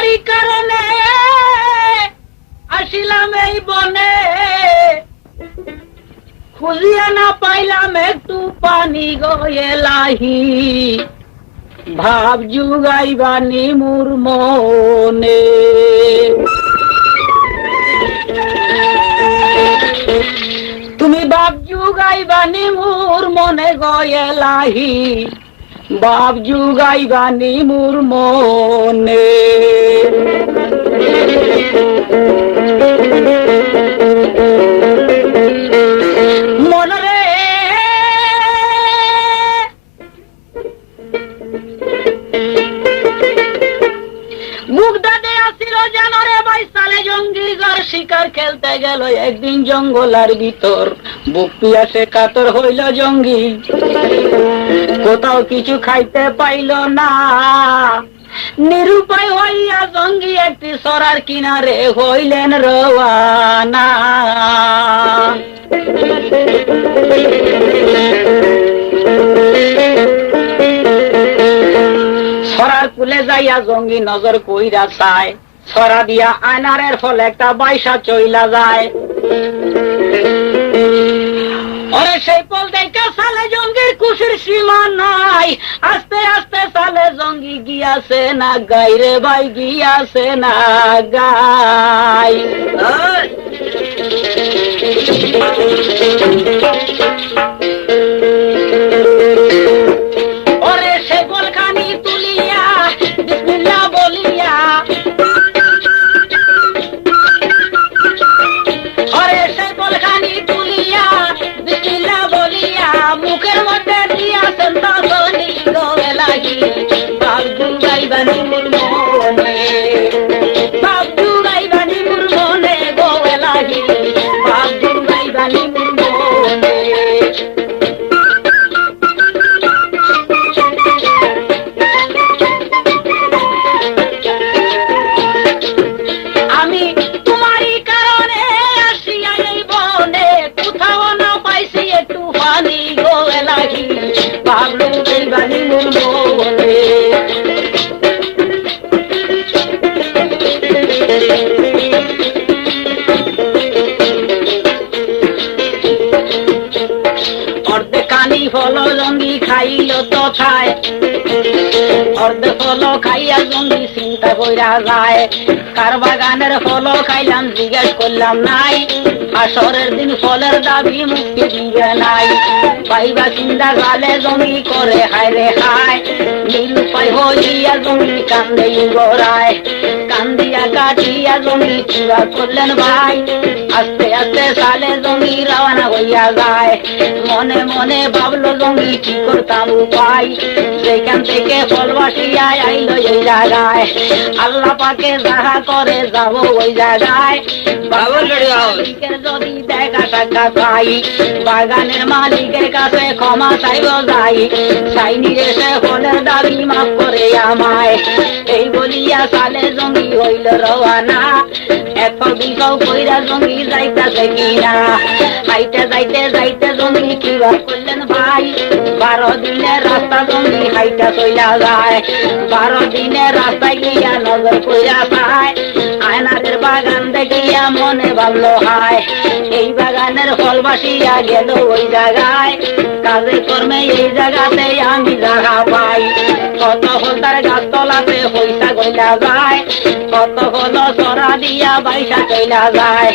তোমারই কারণে আসিলাম এই বনে, খুঁজিয়া না পাইলাম একটু পানি গয়েলাহি, ভাব যুগাইবানি মোর মনে। তুমি বাপ যুগাইবানি মোর মনে গয়েলাহি, বাপ যুগাইবানি মোর মনে। মনরে মুগ্ধাতে আসিল জানরে বাইসালে জঙ্গির ঘর শিকার খেলতে গেল একদিন জঙ্গলার ভিতর, বুক পিয়াসে কাতর হইল জঙ্গি, কোথাও কিছু খাইতে পাইল না, নিরুপায় হইয়া জঙ্গি একটি সরার কিনারে হইলেন রওয়ানা। সরার কুলে যাইয়া জঙ্গি নজর কইরা চায়, সরা দিয়া আয়নারের ফলে একটা বাইসা চইলা যায়। ওরে সেই পল দেখা সালে জঙ্গির খুশির সীমা নাই, আস্তে আস্তে সালে জঙ্গি গিয়াছে না গাই রে ভাই, গিয়াছে না গাই। ওরে সে গোলখানি তুলিয়া বিসমিল্লাহ বলিয়া, ওরে সে গোলখানি তুলিয়া বিসমিল্লাহ বলিয়া, মুখের মধ্যে দিয়াছেন তখনই গোয়ে লাগি, বাপ যুগাইবানি মোর মনে, বাপ যুগাইবানি মোর মনে গোয়ে লাগি, বাপ যুগাইবানি মোর মনে। আমি তোমারই কারণে আসিয়া এই বনে, কোথাও না পাইছি একটু পানি গোয়ে লাগি, বাপ যুগাইবানি মোর মনে। অর্ধেক কানি ফল জঙ্গি খাইল তো খায়, অর্ধেক ফল খাইয়া জঙ্গি চিন্তা কইরা যায়, কার বাগানের ফল খাইলাম জিজ্ঞেস করলাম নাই, আসরের দিন ফলের দাবি মুক্তি দিবে নাই, পাইবা চিন্তা গালে জঙ্গি করে হায় রে হায়, নিরুপায় হইয়া জঙ্গি কান্দে গড়ায়, কান্দিয়া কাটিয়া জঙ্গি চূড়া করলেন ভাই, আস্তে আস্তে সালে জঙ্গি রওনা হইয়া যায়, মনে মনে ভাবলো জঙ্গি কি করতাম উপায়, সেখান থেকে ফলবাসিয়া আইলো এই জায়গায়, আল্লাহ পাকে যাহা করে যাব ওই জায়গায়, মালিকের যদি দেখা সাক্ষাৎ পাই, বাগানের মালিকের কাছে ক্ষমা চাইব যাই, চাইনি রে সে ফলের দাবি মাফ করে আমায়, এই বলিয়া সালে জঙ্গি হইল রওয়ানা, এত বিষয় কইরা জঙ্গি যাইতাছে কিনা, হাইতে যাইতে যাইতে জঙ্গি কিবা করলেন ভাই, 12 দিনের রাস্তা জঙ্গি হাইটা চইলা যায়, 12 দিনের রাস্তায় গিয়া নজর কইরা পায়, আয়নাদের বাগান দেখিয়া মনে ভাবলো হায়, এই বাগানের ফল বাসিয়া গেল ওই জায়গায়, কাজে কর্মে এই জায়গাতে আমি জায়গা পাই, কত ফলতার গাছ তলাতে পয়সা গইলা যায়, কত ফল সরা দিয়া বাইসা চইলা যায়,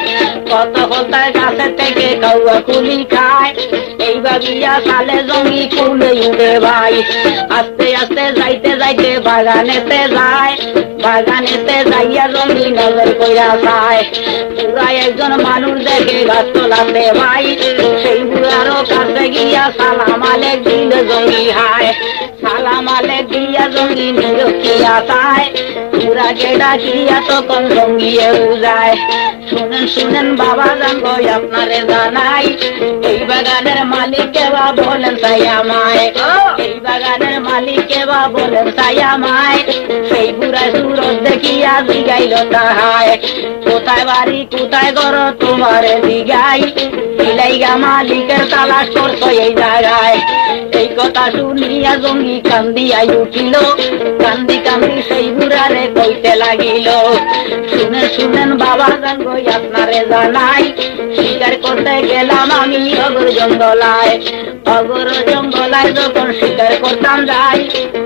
কত ফলতার গাছের থেকে কাউয়া কুলি খায়, এই ভাবিয়া সালে জঙ্গি কুলে উঠে ভাই, আস্তে আস্তে যাইতে যাইতে বাগানেতে যায়, বাগানেতে যাইয়া জঙ্গি নজর কইরা যায়, পুরা একজন মানুষ দেখে গাছ তোলাতে ভাই, সেই বুড়ারও কাছে গিয়া সালাম আলেক দিল জঙ্গি হায়, সালাম আলেক দিয়া জঙ্গি নিরক্ষিয়া চায়, পুরাকে ডাকিয়া তখন জঙ্গিয়ে যায়, শুনেন শুনেন বাবা জানগো আপনারে জানাই, এই বাগানের মালিক কেবা বলেন তাই আমায়, এই বাগানের মালিক কেবা বলেন তাই আমায়, সেই বুড়ায় সুরত দেখিয়া জিগাইল তাহায়, কোথায় বাড়ি কোথায় ঘর তোমারে জিগাই, ইলাইগা মালিকের তালাশ করছো এই জায়গায়, এই কথা কথা শুনিয়া জঙ্গি কান্দিয়াই উঠিল, কান্দি কান্দি সেই বুড়ারে কইতে লাগিল, শুনেন বাবা জান গো আপনারে জানাই, শিকার করতে গেলাম আমি অগর জঙ্গলায়, অগর জঙ্গলায় যখন শিকার করতাম যাই,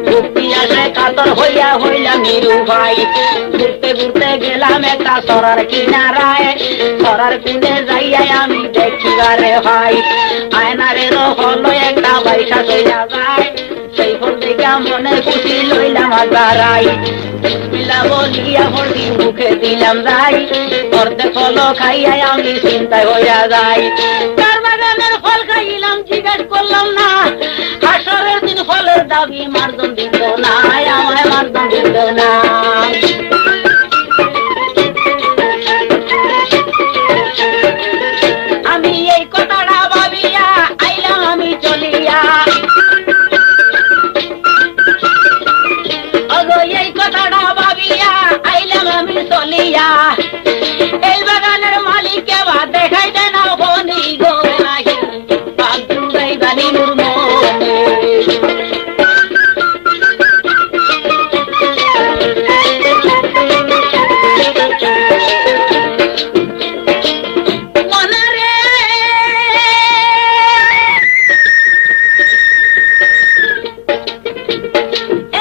ঘুরতে আসে কাতর হইয়া হইলাম নিরুপায়, ঘুরতে ঘুরতে গেলাম একটা সরার কিনারায়, সরার কুলে যাইয়া আমি দেখিবারে ভাই, আয়নারের হলো একটা পয়সা চইলা যায়, সেই ফল দেখা মনে খুশি লইলাম আগারাই, বিসমিল্লাহ বলিয়া ভর্তি মুখে দিলাম যাই, অর্ধেক ফল খাইয়া আমি চিন্তায় হইয়া যাই, কার বাগানের ফল খাইলাম জিজ্ঞেস করলাম না, হাসরের দিন ফলের দাবি মার্জন দিত না, আমায় মার্জন দিত না। আমি এই কথাটা ভাবিয়া আইলাম আমি চলিয়া, এই কথাটা ভাবিয়া আইলাম আমি চলিয়া, এই বাগানের মালিককে বা দেখাই দেন বনি গো নাহি বাদু গাইবানি মুরমো,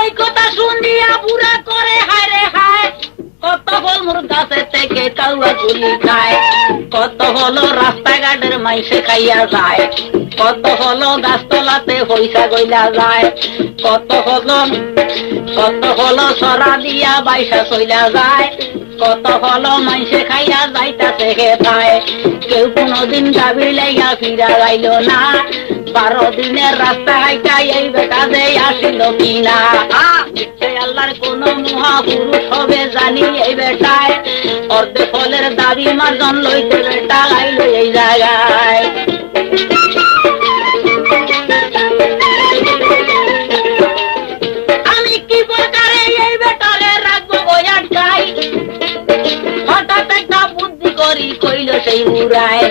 এই কথা শুনিয়া বুড়া করে হায় রে হায়, কত ফল মোর গাছের থেকে কাউয়া গুলি খায়, কত হলো রাস্তাঘাটের মাইসে খাইয়া যায়, কত হলো গাছতলাতে পয়সা গইলা যায়, কত হলো সরা দিয়া বাইসা চইলা যায়, কত হলো মাইসে খাইয়া যাইতাছে খেতায়, কেউ কোনদিন গাভীর লাইয়া ফিরা যাইল না, 12 দিনের রাস্তা হাইটা এই বেটা যে আসিল কিনা, নিশ্চয় আল্লাহর কোন মহাপুরুষ হবে জানি এই বেটায়, অর্ধে ফলের দাবি মার্জন লইতে বেটা আইল এই জায়গায়। আমি কি প্রকারে এই বেটারে রাখবো বইয়ার গাই, হঠাৎ একটা বুদ্ধি করি কইল সেই বুড়ায়,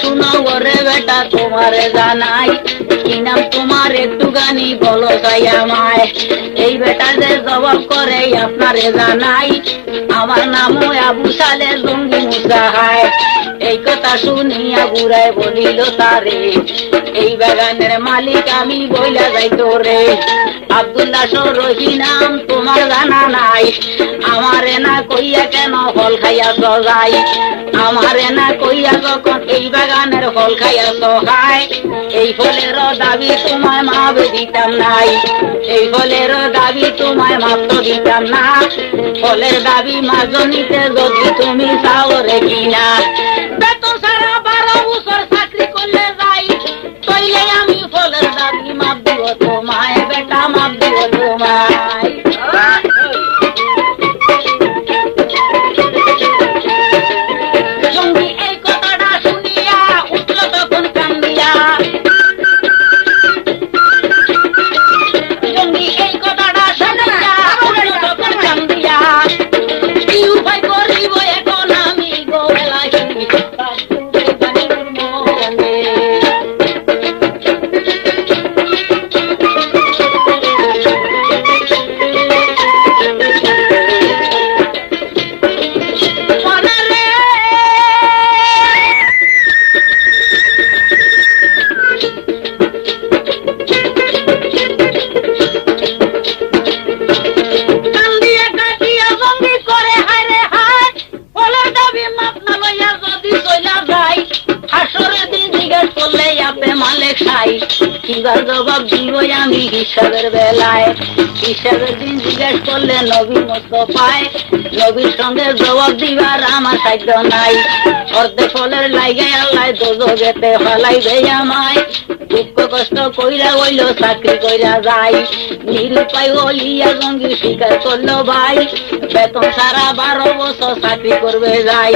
শুনো ওরে বেটা তোমারে জানাই, কি নাম তোমার একটু গানি বলো তাই আমায়, এই বেটা যে জবাব করে আপনারে জানাই, আমার নামও আবু সালে জঙ্গি মুসাহায়, এই কথা শুনিয়া বুড়ায় বলিল তারে, এই বাগানের মালিক আমি বইলা যাইতো রে, আব্দুল্লাহ রহি নাম তোমার জানা নাই, আমারে না কইয়া কেন ফল খাইয়া যাই, আমারে না কইয়া যখন এই বাগানের ফল খাইয়া খায়, এই ফলের দাবি তোমায় মাপ দিতাম নাই, এই ফলের দাবি তোমায় মাপ তো দিতাম না, ফলের দাবি মাজনিতে যদি তুমি চাও রে কিনা, বেতন সারা 12 বছর চাকরি করলে যাই, কইলে আমি ফলের দাবি মাপ দিব তোমায়, বেটা মাপ দিব তোমায়। জঙ্গি এই কথাটা শুনিয়া উঠল তখন কান্দিয়া, জঙ্গি এই কথাটা শুনিয়া উঠল তখন কান্দিয়া, কি উপায় করিব এখন আমি গো এলাহি কিবার জবাব দিব আমি হিসাবের বেলায়, হিসাবের দিন জিজ্ঞেস করলে নবী মতো পায়, নবীর সঙ্গে জবাব দিবার আমার সাধ্য নাই, অর্ধে ফলের লাইগে আল্লাহ দোজখেতে ফলাইবে আমায়, দুঃখ কষ্ট কইরা হইল চাকরি কইরা যাই, নিরুপায় হইয়া জঙ্গি স্বীকার করলো ভাই, বেতন সারা 12 বছর চাকরি করবে যাই,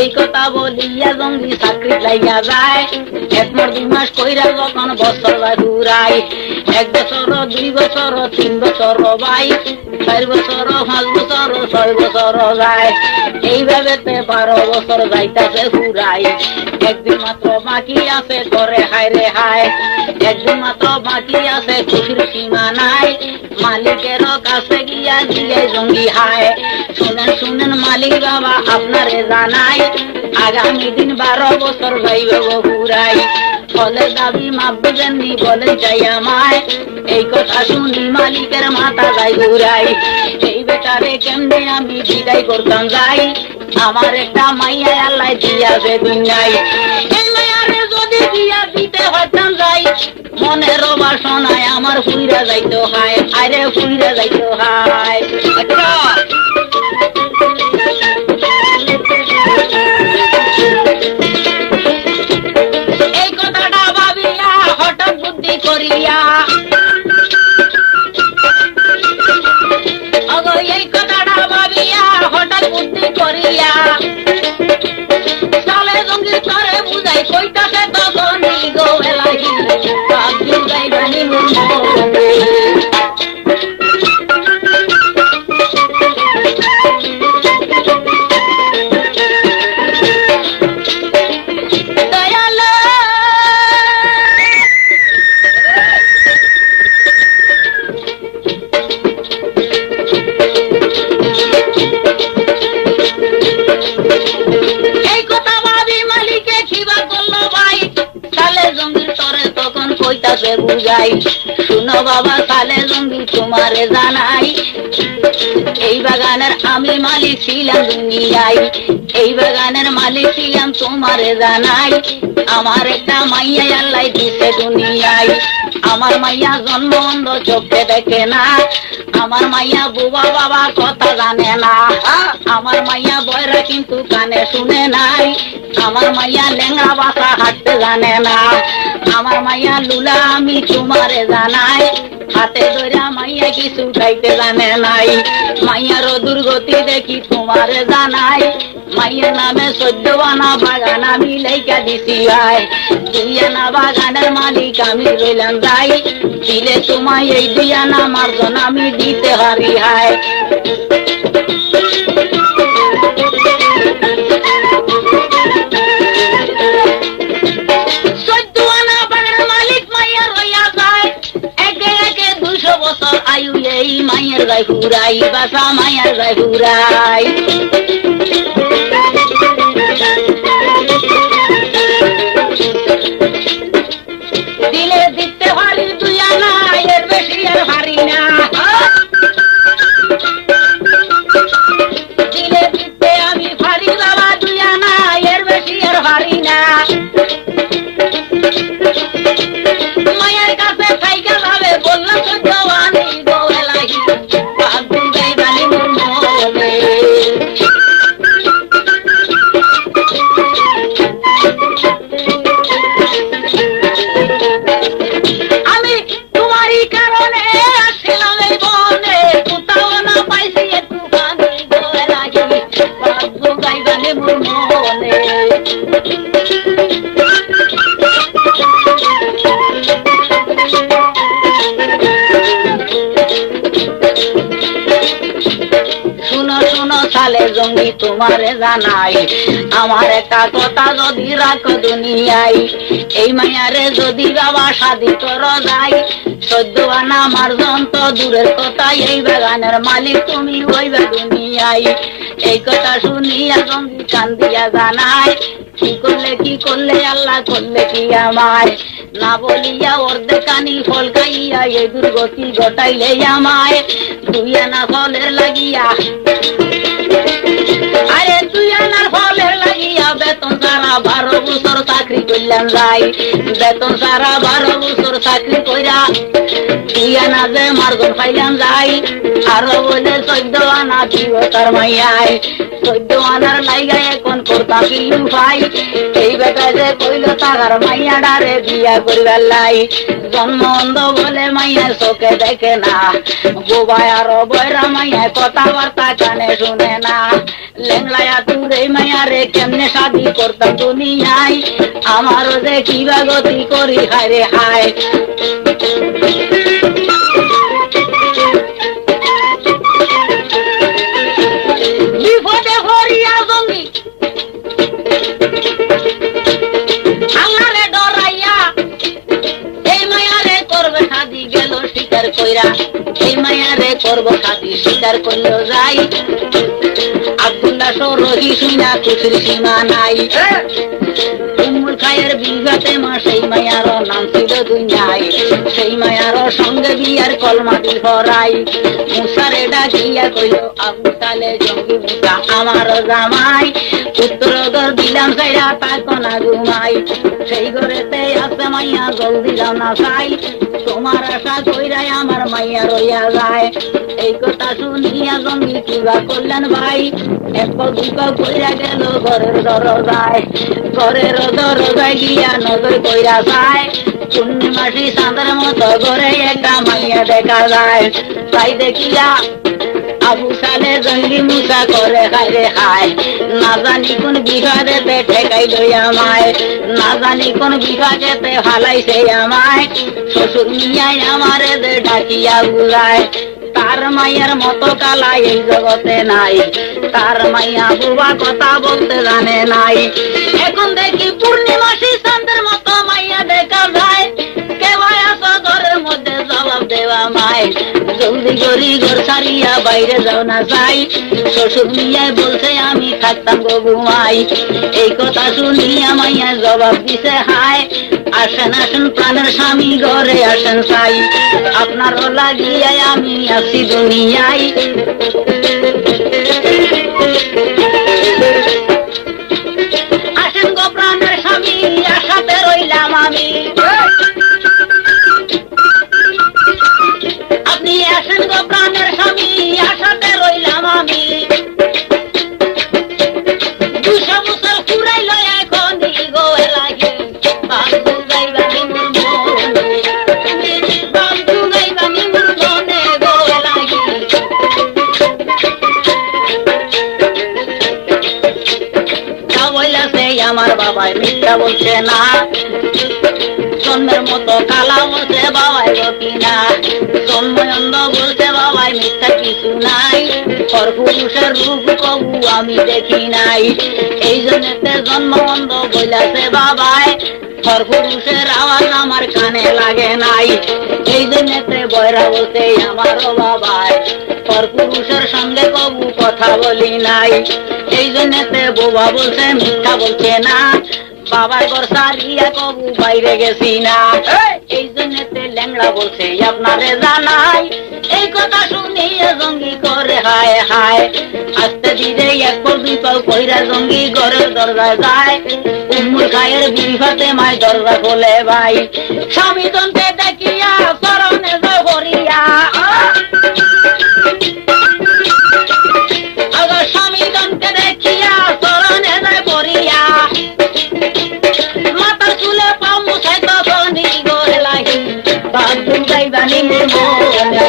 এই কথা বলিয়া জঙ্গি চাকরি লাইয়া যায়, 1 মাস 2 মাস কইরা যখন বছর ঘুরাই, 1 বছর 2 বছর 3 বছর ভাই, 4 বছর 5 বছর 6 বছর যায়, এইভাবে 12 বছর যাইতাছে ঘুরাই, একদিন মাত্র বাকি আছে করে হায় রে হায়, একদিন মাত্র বাকি আছে খুশির সীমা নাই মালিকেরও কাছে গিয়া দিয়ে জঙ্গি হায় শুনেন শুনেন মালিক বাবা আপনারে জানাই আগামী দিন 12 বছর যাইব ঘুরাই ফলে দাবি মাপ দিবেননি বলে যাই আমায় এই কথা শুনি মালিকের মাথা যাই ঘুরাই এই বেটারে কেমনে আমি বিদায় করতাম যাই আমার একটা মাইয়া আল্লাহ দিয়াছে দুনিয়াই এই মাইয়ারে যদি দিয়া দিতে হতাম যাই মনের বাসনায় আমার ফুইরা যাইতো হায় আরে ফুইরা যাইতো হায় আচ্ছা এই কথাটা ভাবিয়া হঠাৎ বুদ্ধি করিয়া এই কথাটা ভাবিয়া হঠাৎ বুদ্ধি করিয়া সালে জঙ্গির তরে বুঝাই কইতাছে তখন গো এলাহি ভাবি যাইবানি মনে বুঝাই শুনো বাবা সালে জঙ্গি তোমারে জানাই এই বাগানের আমি মালিক ছিলাম দুনিয়ায় এই বাগানের মালিক ছিলাম তোমারে জানাই আমার একটা মাইয়া আল্লাহ দিছে দুনিয়ায় আমার মাইয়া জন্ম অন্ধ চোখে দেখে না আমার মাইয়া বুবা বাবা কথা জানে না আমার মাইয়া বয়রা কিন্তু কানে শুনে নাই আমার মাইয়া লেঙ্গা বাসা হাঁটতে জানে না আমার মাইয়া লুলা আমি তোমারে জানাই হাতে ধরে মাইয়া কিছু খাইতে জানে নাই মাইয়ার দুর্গতি দেখি তোমারে জানাই মাইয়া নামে 14 আনা বাগান আমি লেখা দিছি ভাই 2 আনা বাগানের মালিক আমি রইলাম যাই দিলে তোমায় এই 2 আনা মার্জন আমি দিতে হারি হায় মায়ের গায়ে ঘুরাই বাসা মায়ের গায়ে ঘুরাই দিলে দিতে পারি 2 আনা এর বেশি আর পারি না দিলে দিতে আমি পারি বাবা 2 আনা এর বেশি আর পারি না মায়ের কাছে থাইকা যাবে বললাম 14 আনি জঙ্গি তোমারে জানাই আমার একটা কথা যদি রাখো দুনিয়ায় এই মায়ারে যদি বাবা শাদি করো যাই 14 আনা মার্জন তো দূরের কথা এই বাগানের মালিক তুমি হইবে দুনিয়ায় এই কথা শুনিয়া জঙ্গি কান্দিয়া জানাই কি করলে আল্লাহ করলে কি আমায় না বলিয়া অর্ধেকানি ফল খাইয়া এই দুর্গতি ঘটাইলে আমায় 2 আনা ফলের লাগিয়া আরে 2 আনার ফলের লাগিয়া বেতন সারা 12 বছর চাকরি করলাম যাই বেতন সারা 12 বছর চাকরি কইরা 2 আনা যে মার্জন খাইলাম যাই আরো বলে 14 আনা দিও তার মাইয়াই 14 আনার লাইগা এখন করতা কিলু ভাই এই বেটা যে কইলো তার মাইয়া ডারে বিয়া করবার লাই জন্ম অন্ধ বলে মাইয়া চোখে দেখে না গোবায় আরো বয়রা মাইয়া কথাবার্তা কানে শুনে না লেংলায়া তুরে মাইয়া রে কেমনে শাদি করতাম দুনিয়ায় আমারও যে কিবা গতি করি হায় রে হায় বিপদে ভরিয়া জঙ্গি আল্লাহরে ডরাইয়া এই মায়ারে বিচার করলো যাই আব্দুল্লাহ রহি শুনা খুশির সীমা নাই উম্মুল খায়ের বিঘাতে মা সেই মায়ার নাম ছিল দুনিয়ায় সেই মায়ার সঙ্গে বিয়ার কলমা দিল হরাই মুসারে ডাকিয়া কইল আবু তালে জঙ্গি মুসা আমার জামাই পুত্রগর দিলাম সাইরা তাকো না ঘুমাই সেই ঘরেতে আছে মাইয়া জলদি যাও না চাই তোমার আশা কইরাই আমার মাইয়া রইয়া যায় এই কথা শুনিয়া জঙ্গি কিবা করলেন ভাই এক দুই কইরা গেল ঘরের দরজায় ঘরের দরজায় গিয়া নজর কইরা যায় পূর্ণিমাসি চাঁদের মতো ঘরে একটা মাইয়া দেখা যায় তাই দেখিয়া আবু সালে জঙ্গি মুসা করে খাইরে খায় না জানি কোন বিঘাতে ঠেকাই লইয়া মায় না জানি কোন বিঘাতে হালাইছে আমায় শ্বশুর মিয়াই আমারে যে ডাকিয়া বুঝায় তার মাইয়ার মতো কালা এই জগতে নাই তার মাইয়া বুবা কথা বলতে জানে নাই এখন দেখি পূর্ণিমাসি চাঁদের মতো মাইয়া দেখা যায় কে ভাই আসো ঘরের মধ্যে জবাব দেওয়া মায় জলদি করি ঘর ছাড়িয়া বাইরে যাও না যাই শ্বশুর মিয়াই বলছে আমি থাকতাম গো ঘুমাই এই কথা শুনিয়া মাইয়া জবাব দিছে হায় আসেন আসেন প্রাণের স্বামী ঘরে আসেন চাই আপনারও লাগিয়া আমি আছি দুনিয়ায় আসেন গো প্রাণের স্বামী আশাতে রইলাম আমি আপনি আসেন গো প্রাণের স্বামী আশাতে রইলাম আমি 200 বছর পুরাইল এখন গো লাগে বান্ধু গাইবানি বান্ধু গাইবানি মনে গো লাগে তা বইলাছে আমার বাবাই মিথ্যা বলছে না জন্মের মতো কালা বলছে বাবাই কিনা জন্ময়ন্দ বলছে বাবাই মিথ্যা কিছু নাই পরপুরুষের রূপ কবু আমি দেখি নাই এই জন্যতে জন্মবন্ধ বইলাছে বাবাই পরপুরুষের আওয়াজ আমার কানে লাগে নাই এই জন্যতে বয়রা বলছে আমারও বাবাই পরপুরুষের সঙ্গে কবু কথা বলি নাই এই জন্যতে বোবা বলছে মিথ্যা বলছে না বাবার ঘর সারিয়া কবু বাইরে গেছি না এই জন্যতে ল্যাংড়া বলছে আপনারে জানাই এই কথা শুনিয়ে জঙ্গি করে হায় হায় আস্তে ধীরে এক পর দুই পাও কইরা জঙ্গি ঘরের দরজায় যায় উম্মুল খায়ের বিভাতে মায় দরজা খোলে ভাই স্বামী জনকে দেখিয়া চরণে যাও হরিয়া স্বামী জনকে দেখিয়া চরণে যায় পড়িয়া মাথার চুলে পাও মুছাই তখনই গোরে লাগি বান্ধু গাইবানি মনে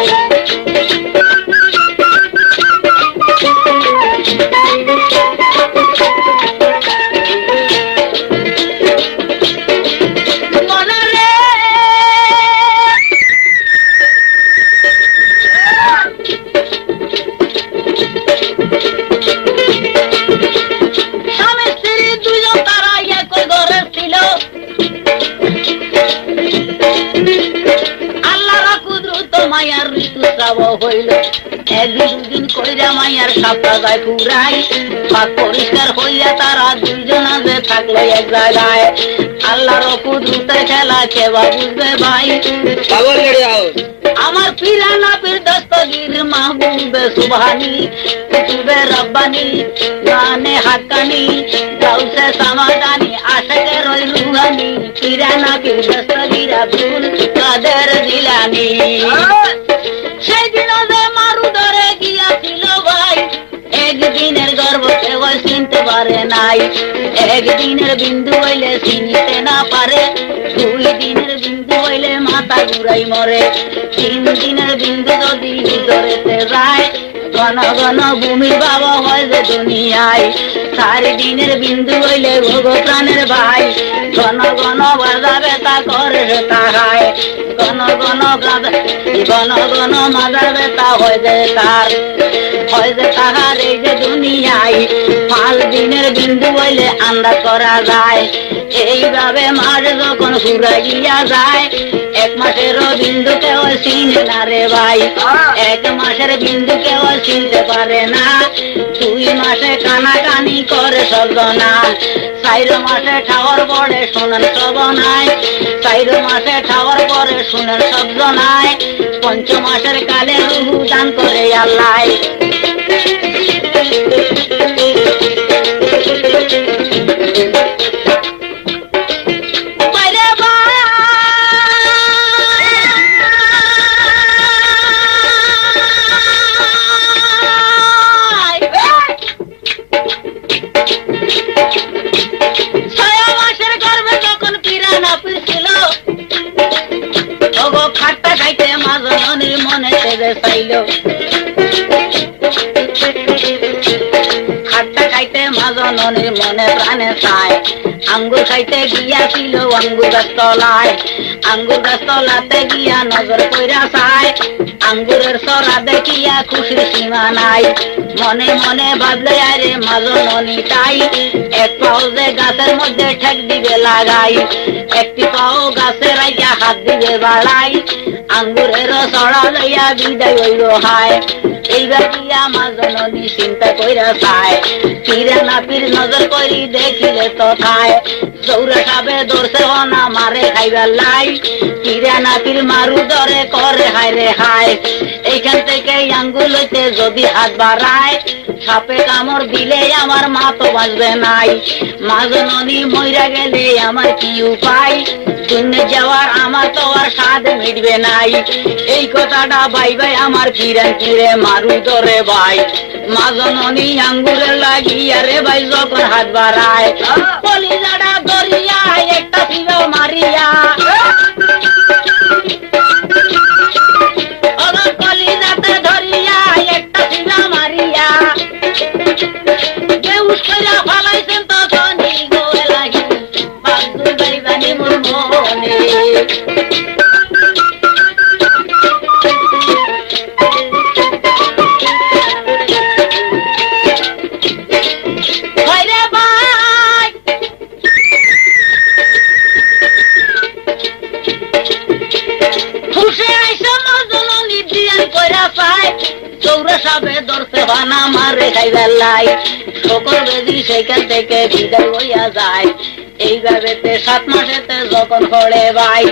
দুদিন কইরা মাইয়ার সাপটা যায় পুরাই পাক পরিষ্কার হইয়া তারা দুইজনা যে থাকলো এক জায়গায় আল্লাহর কুদরতের খেলা কেবা বুঝবে ভাই আমার পিরানা পীর দস্তগীর মাহবুবে সুবহানি কুতুবে রব্বানি গানে হাক্কানি গাউসে সামাদানি আশকে রই রুহানি পিরানা পীর দস্তগীর আব্দুল কাদের জিলানি সেই দিন মারু ধরে গিয়াছিল ভাই একদিনের গর্ব কেউ চিনতে পারে নাই একদিনের বিন্দু হইলে চিনিতে না পারে 2 দিনের বিন্দু হইলে মাথা ঘুরাই মরে 3 দিনের বিন্দু যদি ধরেতে যায় ঘন ঘন ভূমির বাবা হয় যে দুনিয়ায় 4 দিনের বিন্দু হইলে ভোগ প্রাণের ভাই ঘন ঘন বাজা বেতা করে তাহায় ঘন ঘন মাজা বেতা হয় যে তাহার এই যে দুনিয়ায় 5 দিনের বিন্দু হইলে আন্দাজ করা যায় এইভাবে মাঝে যখন ঘুরে গিয়া যায় 1 মাসেরও বিন্দু কেউ চিনে না রে ভাই, 1 মাসের বিন্দু কেউ চিনতে পারে না, 2 মাসে কানাকানি করে সর্বনা, 4 মাসে ঠাওয়ার পরে শুনেন সব নাই, 4 মাসে ঠাওয়ার পরে শুনেন শব্দ নাই, 5 মাসের কালে রুহু দান করে আল্লাহ। মনে প্রাণে চায় আঙ্গুর খাইতে গিয়াছিল আঙ্গুর গাছ তলায়, আঙ্গুর গাছ তলাতে গিয়া নজর কইরা চায়, আঙ্গুরের চড়া দেখিয়া খুশির সীমা নাই, মনে মনে ভাবলে আরে মাজননি তাই, 1 পাও যে গাছের মধ্যে ঠেক দিবে লাগাই, 1টি পাও গাছে রাইয়া হাত দিবে বাড়াই, আঙ্গুরের চড়া লইয়া বিদায় হইল হায়। এইবার গিয়া মাজননি চিন্তা কইরা চায়, পীরে না পীর নজর করি দেখিলে তথায়, চৌরা সাবে দর্শে না মারে খাইবার লাই, পীরে না পীর মারু দরে করে হায় রে হায়, এইখান থেকে আঙ্গুল হইতে যদি হাত বাড়ায়, সাপে কামড় দিলে আমার মা তো বাঁচবে নাই, মাজননি মইরা গেলে আমার কি উপায়, শূন্য যাওয়ার আমার তো আর স্বাদ মিটবে নাই, এই কথাটা ভাই ভাই আমার পীরে পীরে মারু দরে ভাই, মাজননি আঙ্গুরে লাগিয়া রে ভাই যখন হাত বাড়ায়, কলিজাটা দরিয়া একটা ছিল মারিয়া, কলিজাতে ধরিয়া একটা ছিল মারিয়া, বেউস কইরা ফালাইছেন তখনই গোয়ে লাগি বাজু গাইবানি মোর মনে। শকর বেদি সেখান থেকে বিদায় হইয়া যায়, এইভাবে 7 মাসেতে যখন পড়ে ভাই,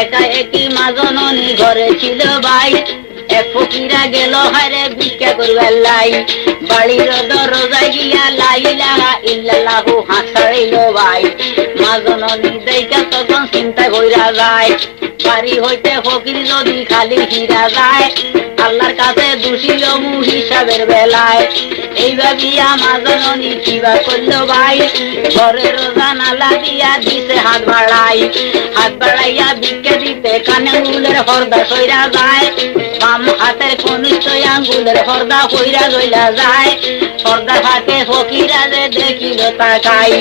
একা একই মাজননি ঘরে ছিল ভাই, 1 ফকিরা গেল হারে ভিক্ষা করবার লাই, বাড়ির দরজায় গিয়া লা ইলাহা ইল্লাল্লাহু হাত ছাড়িল ভাই, মাজননি দেখা তখন চিন্তা কইরা যায়, বাড়ি হইতে ফকির যদি খালি ফিরা যায়, আল্লাহর কাছে দোষীল মু হিসাবের বেলায়, এই ভাবিয়া মাজননি কিবা করলো ভাই, ঘরে রোজা নালা দিয়া দিছে হাত বাড়াই, হাত বাড়াইয়া ভিক্ষা দিতে কানে আঙ্গুলের হরদা সইরা যায়, বাম হাতের কনিষ্ঠ আঙ্গুলের হরদা কইরা গইলা যায়, হরদা ফাঁকে ফকিরা যে দেখিল তাকাই,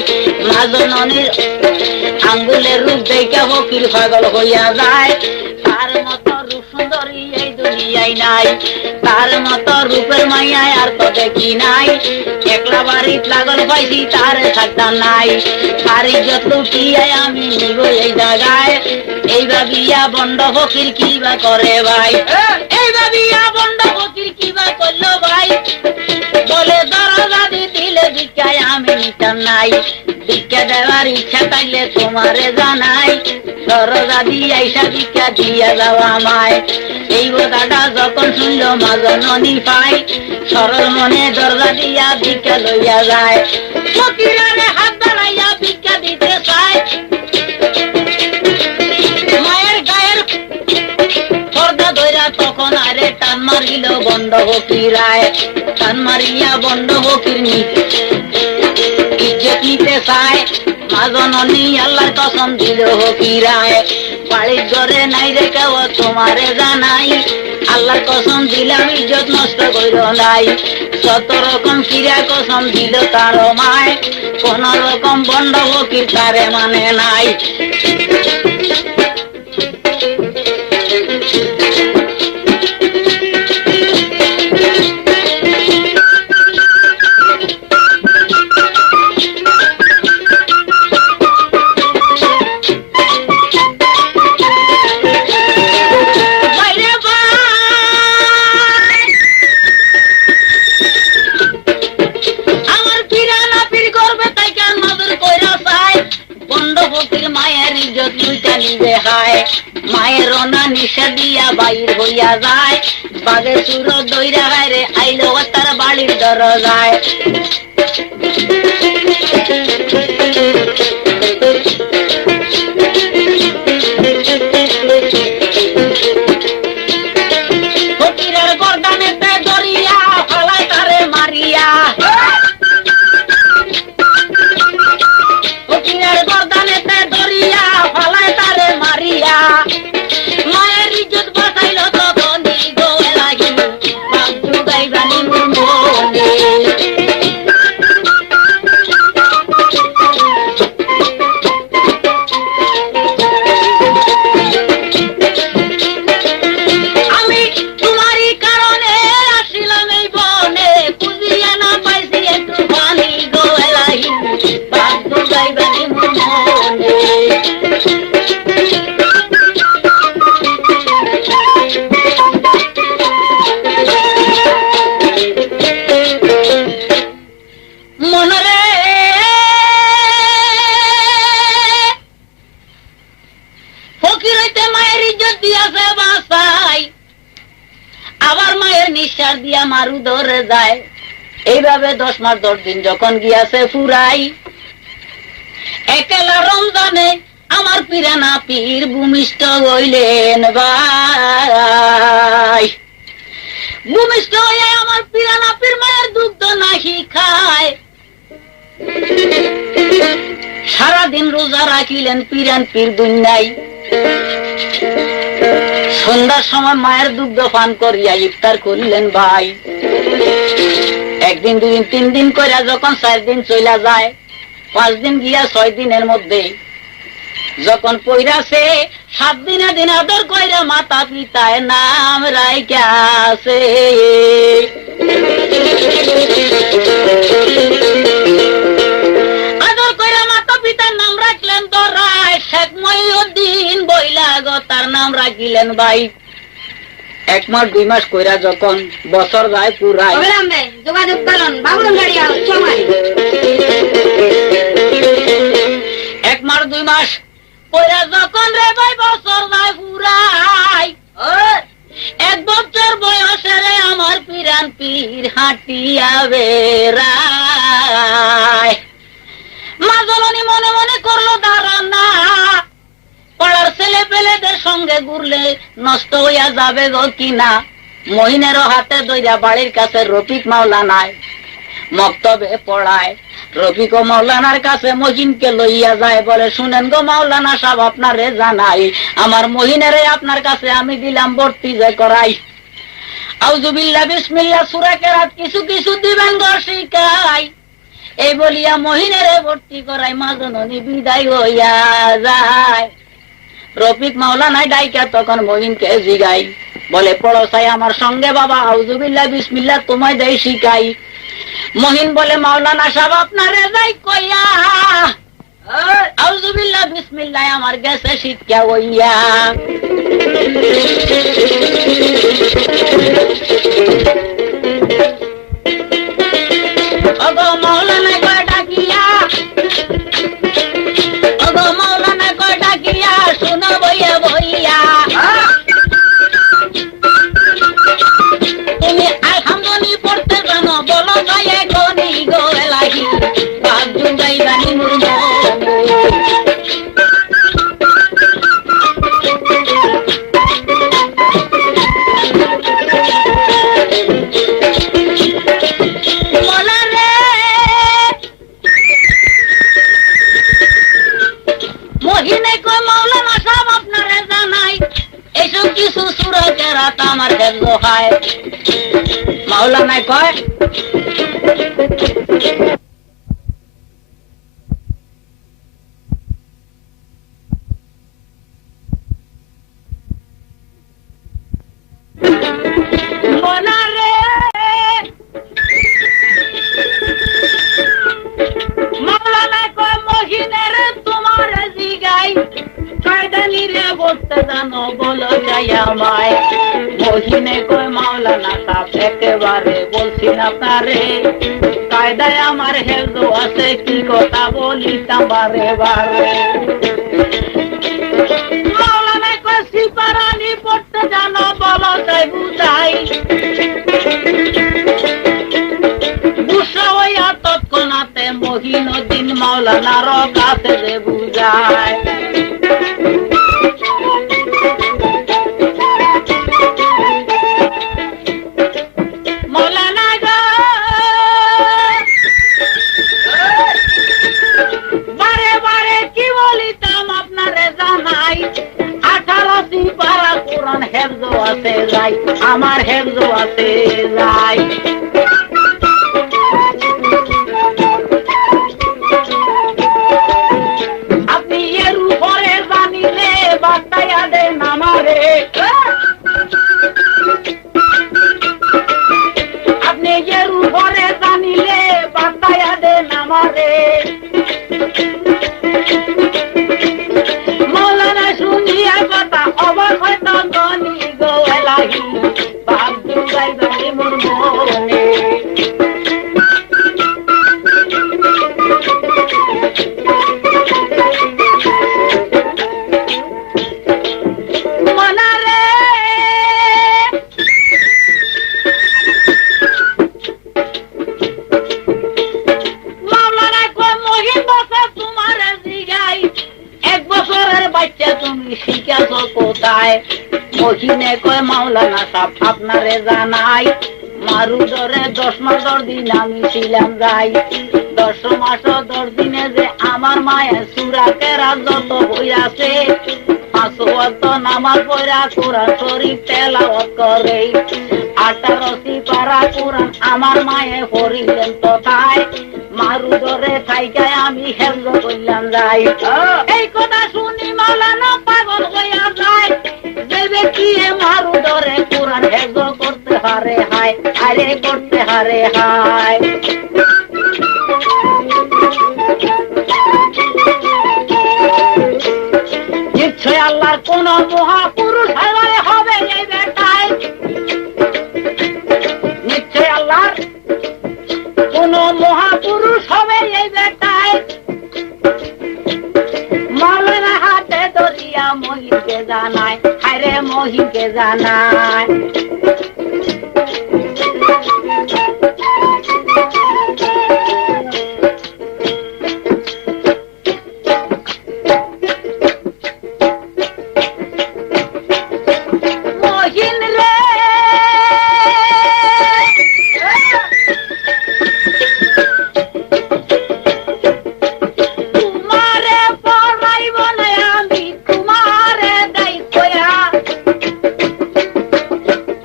মাজননির আঙ্গুলের রূপ দেখে ফকির পাগল হইয়া যায়, তার মতো রূপ সুন্দরী এই দুনিয়ায় নাই, তার মতো রূপের মাইয়ায় আর তো দেখি নাই, একলা বাড়িত লাগল পাইছি তার থাকতা নাই, তার ইজ্জত লুটিয়ায় আমি নিব এই জায়গায়, এই ভাবিয়া বন্ড ফকির কিবা করে ভাই, এই ভাবিয়া বন্ড ফকির কিবা করলো ভাই, বলে দরজা দিলে ভিক্ষায় আমি নিতাম নাই, ভিক্ষা দেওয়ার ইচ্ছা থাকলে তোমারে জানাই, দরজা দিয়ে আইসা ভিক্ষা দিয়া যাওয়া আমায়। এই কথাটা যখন শুনল মাজননি পাই, সরল মনে দরজা দিয়া ভিক্ষা লইয়া যায়, ফকিরারে হাত বাড়াইয়া ভিক্ষা দিতে চায়, মায়ের গায়ের পর্দা ধইরা তখন আরে টান মারিল বন্ড ফকিরায়, টান মারিয়া বন্ড ফকির ইজ্জত নিতে চায়, মাজননি আল্লাহর কসম দিল ফকিরায়, বাড়ির ঘরে নাই রে কেউ তোমারে জানাই, আল্লাহর কসম দিলাম ইজ্জত নষ্ট কইর নাই, 100 রকম কিরা কসম দিল তার মায়, কোন রকম বন্ড ফকির তারে মানে নাই। যে হায় মায়ের না নিষেধ দিয়া বাইর হইয়া যায় বাগে চুর দইরা রে আইলো তার বাড়ির দরজায় ফকিরের গর্দানেতে দরিয়া ফালায় তারে মারিয়া ফকিরের গর্দানেতে দরিয়া ফালায় তারে মারিয়া মায়ের ইজ্জত বাঁচাইল তখনই গো লাগিল বাবু গাইবানি মনে আমি তোমারই কারণে আসিলাম এই বনে খুঁজিয়া না পাইছি একটু পানি গো লাগিল বাবু গাইবানি মনে মনরে ফকির হইতে মায়ের ইজ্জত দিয়াছে বাসাই আবার মায়ের নিঃশ্বাস দিয়া মারু ধরে যায় এইভাবে 10 মাস 10 দিন যখন গিয়াছে ফুরাই একেলা রমজানে আমার পিরানা পীর ভূমিষ্ঠ হইলেন ভাই ভূমিষ্ঠ হয়ে আমার পিরানা পীর মায়ের দুগ্ধ নাহি খায় সারাদিন রোজা রাখিলেন পিরান পীর দুনিয়ায় সন্ধ্যার সময় মায়ের দুগ্ধ পান করিয়া ইফতার করলেন ভাই একদিন 2 দিন 3 দিন কইরা যখন 4 দিন চইলা যায় 5 দিন গিয়া 6 দিনের মধ্যে যখন পইরাছে 7 দিনে দিন আদর কইরা মাতা পিতায় নাম রাইখাছে আদর কইরা মাতা পিতার নাম রাখলেন দরায় শেখ মহিউদ্দিন বইলা গো তার নাম রাখিলেন ভাই 1 মাস 2 মাস কইরা যখন বছর যায় পুরাই যোগাযোগ করুন বাবুর গাড়ি সময় 1 মাস 2 মাস কইরা যখন রে ভাই বছর যায় পুরাই 1 বছর বয়সে রে আমার পিরান পীর হাঁটিয়া বেড়ায় মা জননী মনে মনে করলো দাঁড়ানা পাড়ার ছেলে পেলেদের সঙ্গে ঘুরলে নষ্ট হইয়া যাবে গো কিনা মহিনেরও হাতে দইরা বাড়ির কাছে রফিক মাওলানায় মক্তবে পড়ায় রফিক ও মাওলানার কাছে মহিনকে লইয়া যায় বলে শুনেন গো মাওলানা সাহেব আপনারে জানাই আমার মহিনেরে আপনার কাছে আমি দিলাম ভর্তি যে করাই আউযুবিল্লাহ বিসমিল্লাহ সূরা কেরাত কিছু কিছু দিবেন গো শিখাই এই বলিয়া মহিনেরে ভর্তি করাই মা জননী বিদায় হইয়া যায় রফিক মাওলানায় ডাইকা তখন মহিনকে জিগাই বলে পড়ো চাই আমার সঙ্গে বাবা আউযুবিল্লাহ বিসমিল্লাহ তোমায় দেই শিখাই মহিন বলে মাওলানা সাহেব আপনারে যাই কইয়া আউযুবিল্লাহ বিসমিল্লাহ আমার গেছে শিক্ষা হইয়া ওগো মাওলানা কয় ডাকিয়া ওগো মাওলানা কয় ডাকিয়া শোনো বইয়া বইয়া তুমি আলহামদুলিল্লাহ পড়তে জানো বলো গায়ে গনি গো লাগি বাবু গাইবানি মুরমো মহিনে কয় মাওলানা সাহেব আপনারে জানাই এইসব কিছু সূরা কেরাত আমার হেফজ হয় মাওলানা কয় মনারে মাওলানা কয় মহিনের তোমার জিগাই কায়দানি রে বলতে জানো বলো যাই আমায় মহিনে কয় মাওলানা সাহেব একেবারে বলছি না আপনারে কায়দায় আমার হেফজ আছে কি কথা বলিতাম বারে বারে বুঝাই বুঝাই গুসা হইয়া তৎক্ষণাতে মহিনুদ্দিন মাওলানার কাছে যে বুঝায় মৌলানা গো বারে বারে কি বলিতাম আপনারে জানাই 18টি পারা কোরআন হেফজ আছে যাই আমার হেফজ আছে যাই আপনি এর উপরে জানিলে বাতায়া দেন আমারে আপনি এর উপরে জানিলে বাতায়া দেন আমারে মৌলানা শুনিয়া কথা অবাক হয়তো গনি গো এলাহি বাপ দুগাই গনি মোর মনে মনারে মাওলানা কয় মহিন বছর তোমার জিগাই 1 বছরের বাচ্চা তুমি শিখাছো কোথায় মহিনে কয় মাওলানা সাহেব আপনারে জানাই মারু ধরে 10 মাস 10 দিন আমি ছিলাম যাই 10 মাস 10 দিনে যে আমার মায়ের সূরা কেরাত যত হইয়াছে 5 ওয়াক্ত নামাজ পড়া কোরআন শরীফ তেলাওয়াত করে 18টি পারা কোরআন আমার মায়ে পড়িলেন তথায় মারু ধরে থাইকায় আমি হেফজ কইলাম যাই এই কথা শুনি মাওলানা পাগল হইয়া যায় যে ব্যক্তি মারু ধরে কোরআন হেফজ করতে হারে হায় আরে করতে হারে হায় নিশ্চয় আল্লাহর কোন মহাপুরুষ হবে এই বেটায় নিশ্চয় আল্লাহর কোন মহাপুরুষ হবে এই বেটায় মাওলানা হাতে ধরিয়া মহিনকে জানায় হায়রে মহিনকে জানায় মহিন রে তোমারে পড়াইব না আমি তোমারে দায়িত্বয়া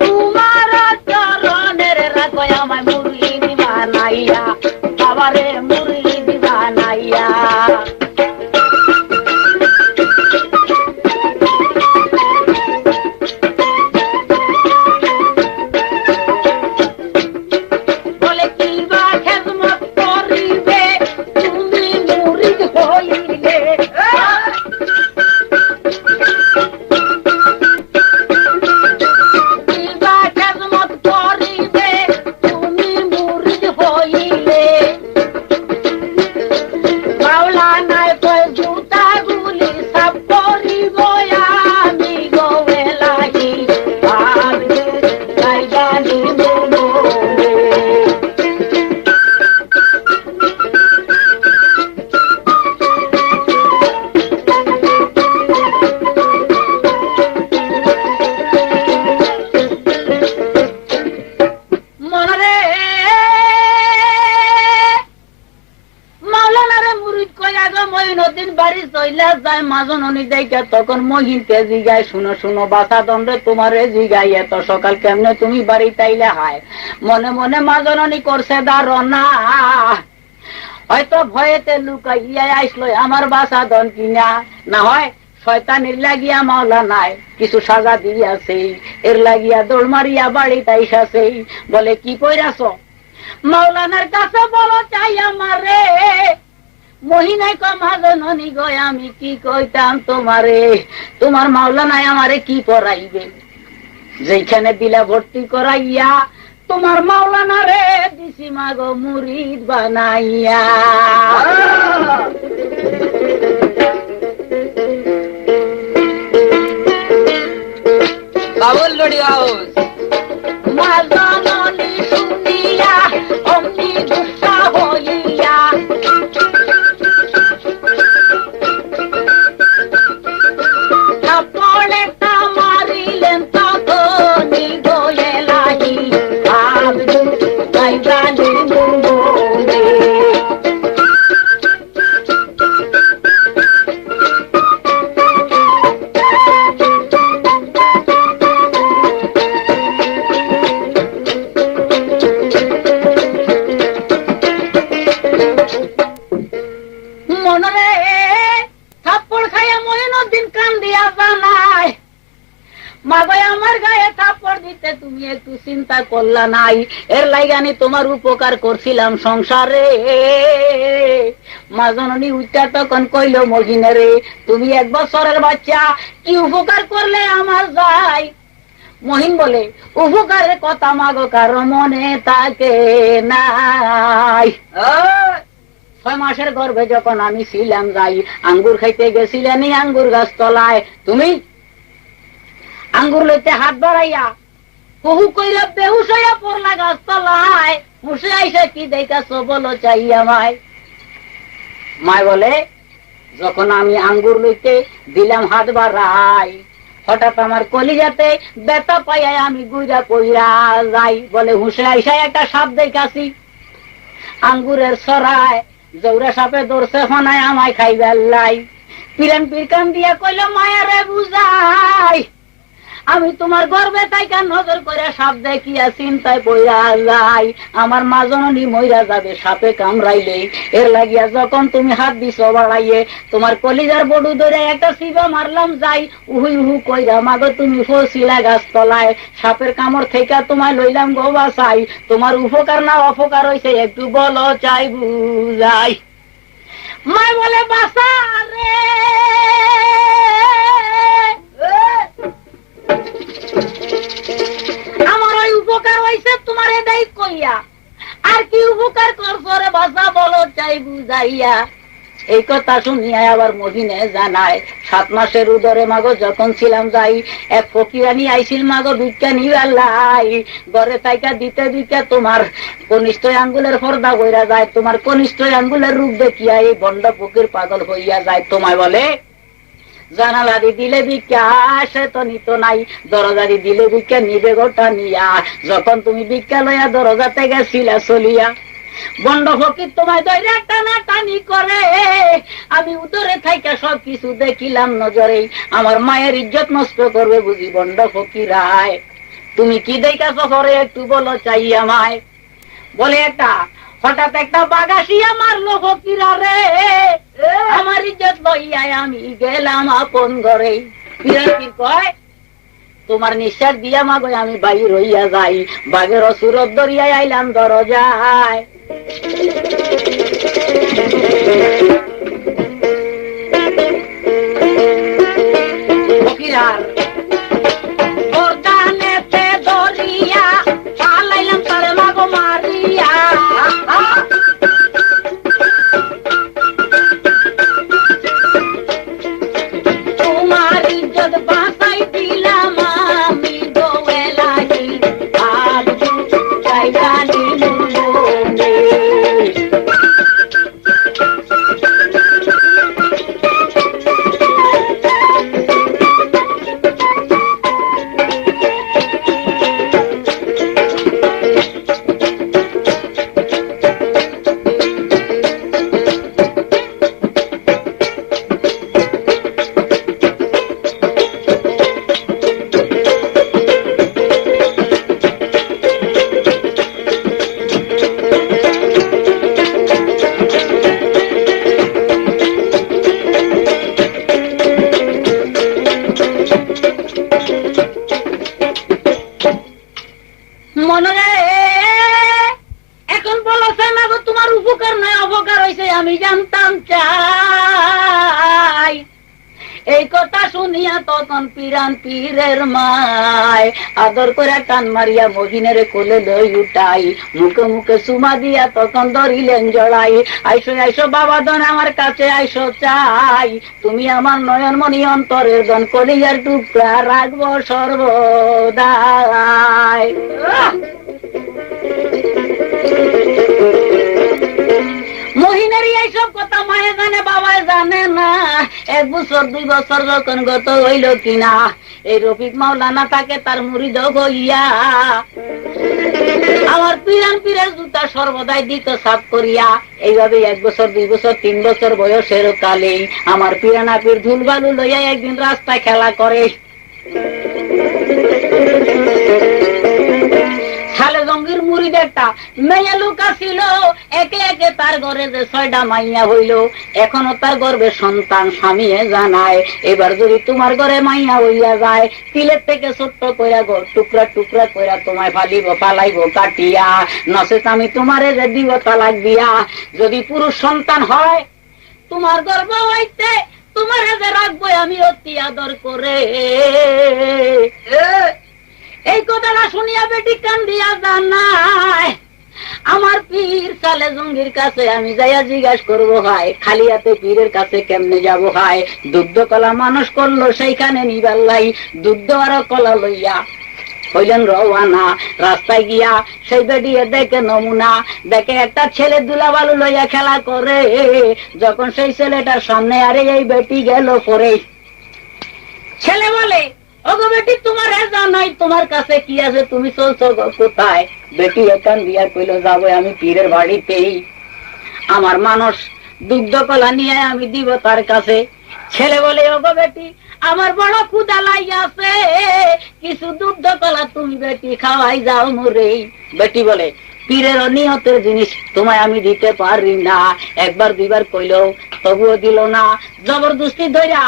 তোমার চরণের রাখয় আমায় মুরিদ বানাইয়া বাবারে মুরিদ বানাইয়া বলে কি বা খেদমত করিবে তুমি মুরিদ হইলে কি বা খেদমত করিবে তুমি মুরিদ হইলে মাওলানায় কয় জুতা গুলি সব করিব আমি গো এলাহি ভাবে গাইবানি মনে মনরে মাওলানারে মুরিদ কইয়া গো মঈনুদ্দিন বাড়ি চইলা যায় মাজননি দেইকা তখন মহিনকে জিগায় শুনো শুনো বাসা দণ্ডে তোমারে জিগাই এত সকাল কেমনে তুমি বাড়ি তাইলে হায় মনে মনে মাজননি করছে ধারণা হয়তো ভয়েতে লুকাইয়া আসলো আমার বাসা দন কিনা না হয় শয়তানের লাগিয়া মাওলানায় কিছু সাজা দিয়াছে এর লাগিয়া দৌড় মারিয়া বাড়ি তাইসাছে বলে কি কইরাছ মাওলানার কাছে বলো চাই আমারে মহিনাই কমাজননি গো আমি কি কইতাম তোমারে তোমার মাওলানায় আমারে কি পড়াইবে যেখানে দিলা ভর্তি করাইয়া তোমার মাওলানা রে দিছি মাগো মুরিদ বানাইয়া বাবুল লড়ি হাউস আমার জননী শুনিয়া অমনি গুসা হইয়া থাপ্পড়ে তা মারিলেন তখনই গয়ে লাগি আব্দু গাইবানি মুঙ্গলে। মনরে থাপ্পড় খাইয়া মহিনুদ্দিন কান দিয়া জানায় মাগো আমার গায়ে থাপ্পড় দিতে তুমি একটু চিন্তা করলা নাই, এর লাইগানি তোমার উপকার করছিলাম সংসারে। মা জননী উচ্চা তখন কইল মহিনে রে তুমি 1 বছরের বাচ্চা কি উপকার করলে আমার যাই। মহিন বলে উপকারের কথা মাগো কারো মনে থাকে নাই। 6 মাসের গর্ভে যখন আমি ছিলাম যাই আঙ্গুর খাইতে গেছিলেন আঙ্গুর গাছ তলায়, তুমি আঙ্গুর লইতে হাত বাড়াইয়া বহু কইরা বেহুশ হইয়া পড়লা গাছ তলায়। মুসে আইসা কি দেখাছ বলো চাইয়া মায়। মায় বলে যখন আমি আঙ্গুর লইতে দিলাম হাত বাড়াই হঠাৎ আমার কলিজাতে ব্যথা পাইয়া আমি গুইরা কইরা যাই। বলে হুসে আইসা একটা সাপ দেখাছি আঙ্গুরের সরায়, জৌরা সাপে দৌড়ছে ফনায় আমায় খাইবার লাই। পিরান পিরকান দিয়া কইল মায়ারে বুঝাই আমি তোমার গর্বে তাইকা নজর করে সাপ দেখিয়া চিন্তায় পইরা যাই। আমার মা জননী মইরা যাবে সাপে কামড়াইলে, এর লাগিয়া যখন তুমি হাত দিছ বাড়াইয়ে তোমার কলিজার বডু ধরে একটা শিবা মারলাম যাই। উহু উহু কইরা মাগো তুমি ফসিলা গাছ তলায়, সাপের কামড় থেকে তোমায় লইলাম গো বাসাই। তোমার উপকার না অপকার হইছে একটু বলো চাই বুঝাই। মাই বলে বাসা রে আমার ওই উপকার হইছে তোমার এটাই কইয়া, আর কি উপকার করছো রে বাসা বলো চাই বুঝাইয়া। এই কথা শুনিয়া আবার মদিনে জানায় 7 মাসের উদরে মাগো যখন ছিলাম যাই এক ফকিরানি আইছিল মাগো ভিক্ষা নিবার লাই। ঘরে তাইকা দিতে দিতে তোমার কনিষ্ঠ আঙ্গুলের পর্দা বইরা যায়, তোমার কনিষ্ঠ আঙ্গুলের রূপ দেখিয়া এই বন্ড ফকির পাগল হইয়া যায়। তোমায় বলে জানালারি দিলে ভিক্ষা সে তো নিত নাই, দরজারি দিলে ভিক্ষা নিবে গোটা নিয়া। যখন তুমি ভিক্ষা লইয়া দরজাতে গেছিলা চলিয়া বন্ড ফকির তোমায় দইরা টানা টানি করে, আমি উদরে থাইকা সবকিছু দেখিলাম নজরে। আমার মায়ের ইজ্জত নষ্ট করবে বুঝি বন্ড ফকিরায়। তুমি কি দেখাছো ঘরে একটু বলো চাইয়া মায়। বলে হঠাৎ একটা বাগাসিয়া মারলো ফকিরা রে, আমার ইজ্জত লইয়া আমি গেলাম আপন ঘরে। কি কয় তোমার নিঃশ্বাস দিয়া মাগো আমি বাইর হইয়া যাই, বাঘের অসুরত দরিয়ায় আইলাম দরজায়। ফকিরার বরদানেতে দরিয়া পালাইলাম তারে মাগো মারিয়া। তোমার ইজ্জত বাঁচাই দিলাম আমি গোয়ে লাগি আব্দু গাইবানি মুঙ্গলে। মনে এখন বলো না গো তোমার উপকার নয় অপকার হয়েছে আমি জানতাম চাই। এই কথা শুনিয়া তখন পিরান পীরের মায় আদর করে টান মারিয়া মহিনের কোলে লই উঠাই, মুখে মুখে সুমা দিয়া তখন ধরিলেন জড়াই। আইসো আইসো বাবা ধন আমার কাছে আইসো চাই, তুমি আমার নয়নমণি অন্তরের ধন, কলিজার টুকরা রাখবো সর্বদাই। মহিনারি এইসব কথা মায়ে জানে, বাবাই জানে না। 1 বছর 2 বছর যখন গত হইল কিনা, এই রফিক মাওলানা তাকে তার মুরিদ হইয়া আমার পিরান পীরের জুতা সর্বদাই দিত সাফ করিয়া। এইভাবে 1 বছর 2 বছর 3 বছর বয়সের কালেই আমার পিরানা পীর ধুলবালু লইয়া একদিন রাস্তায় খেলা করে। সালে জঙ্গির মুড়ি একটা মেয়ে লুকা ছিল, একে একে তার ঘরে যে 6টা মাইয়া হইল। এখনো তার গর্বে সন্তান স্বামীয়ে জানায়, এবার যদি তোমার ঘরে মাইয়া হইয়া যায়, তিলের থেকে ছোট্ট কইরা ঘর টুকরা টুকরা কইরা তোমায় পালাইব কাটিয়া, নচেত আমি তোমারে যে দিব তালাক দিয়া। যদি পুরুষ সন্তান হয় তোমার গর্ব হইতে, তোমারে যে রাখবো আমি অতি আদর করে। এই কথাটা শুনিয়া বেটি কান্দিয়া জানায়, আমার পীর সালে জঙ্গির কাছে আমি যাইয়া জিজ্ঞাসা করবো হয়, খালি হাতে পীরের কাছে কেমনে যাব হয়। দুগ্ধ কলা মানুষ করলো সেইখানে নিবাল্লাই, দুগ্ধ আর কলা লইয়া হইলেন রওয়ানা। রাস্তায় গিয়া সেই বেটি দেখে নমুনা, দেখে একটা ছেলে দুলাবালু লইয়া খেলা করে। যখন সেই ছেলেটার সামনে আরে এই বেটি গেল পরে, ছেলে বলে, ওগো বেটি তোমার জানাই তোমার কাছে কি আছে, তুমি চলছো কোথায়? বেটি এখান দিয়া কইল, যাবো আমি পীরের বাড়িতেই, আমার মানুষ দুগ্ধ কলা নিয়ে আমি দিব তার কাছে। ছেলে বলে, ওগো বেটি আমার বড় ক্ষুধা লাইয়াছে, কিছু দুগ্ধ কলা তুমি বেটি খাওয়াই যাও মোরে। বেটি বলে, পীরের নিহতের জিনিস তোমায় আমি দিতে পারি না। 1বার 2বার কইল, তবুও দিল না। জবরদস্তি ধইরা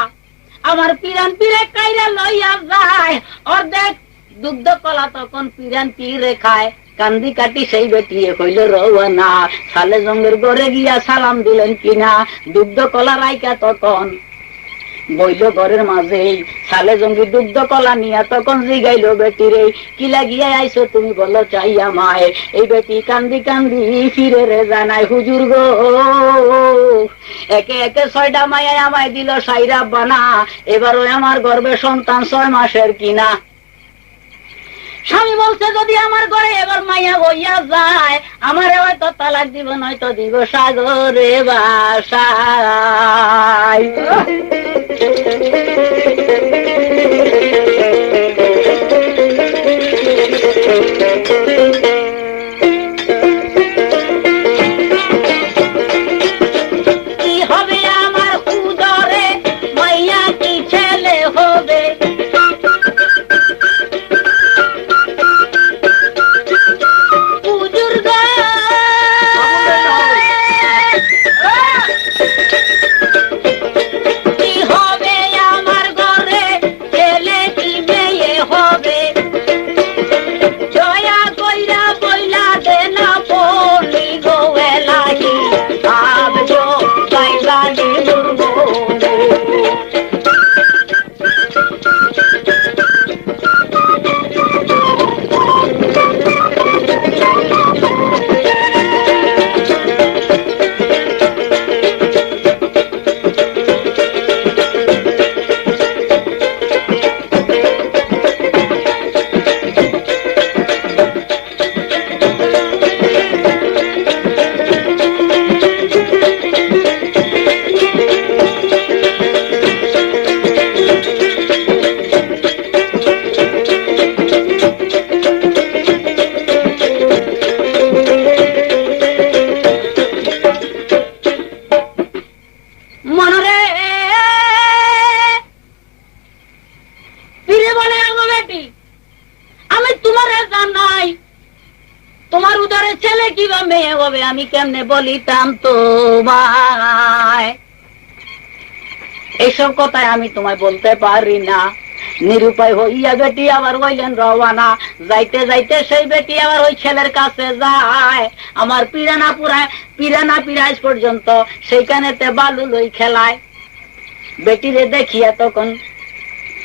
আমার পিরান পীরে কাইরা লইয়া যায়। অর্ধেক দুগ্ধ কলা তখন পিরান পীরে খায়। কান্দি কাটি সেই বেটিয়ে কইল রওয়ানা। সালে জঙ্গের ঘরে গিয়া সালাম দিলেন কিনা, দুগ্ধ কলা রাইকা তখন বইল ঘরের মাঝে। সালে জঙ্গি দুগ্ধ কলা নিয়া তখন জিগাইল বেটিরে, কি লাগিয়া আইসো তুমি বলো চাইয়া মায়। এই বেটি কান্দি কান্দি ফিরে রে জানাই, হুজুর গো একে একে 6টা মায়া আমায় দিল সাইরা বানা, এবারও আমার গর্বে সন্তান 6 মাসের কিনা। স্বামী বলছে, যদি আমার ঘরে এবার মাইয়া হইয়া যায়, আমার হয়তো তালাক দিব, নয়তো দিব সাগরে বাসায়। কি হবে আমার উদরে, মাইয়া কি ছেলে হবে? আমি কেমনে বলিতাম তোমায়, এইসব কথাই আমি তোমায় বলতে পারি না। নিরুপায় হইয়া বেটি আবার হইলেন রওয়ানা। যাইতে যাইতে সেই বেটি আবার ওই ছেলের কাছে যায়। আমার পিরানা পিরাইজ পর্যন্ত সেইখানেতে বালু লই খেলায়। বেটিরে দেখিয়া তখন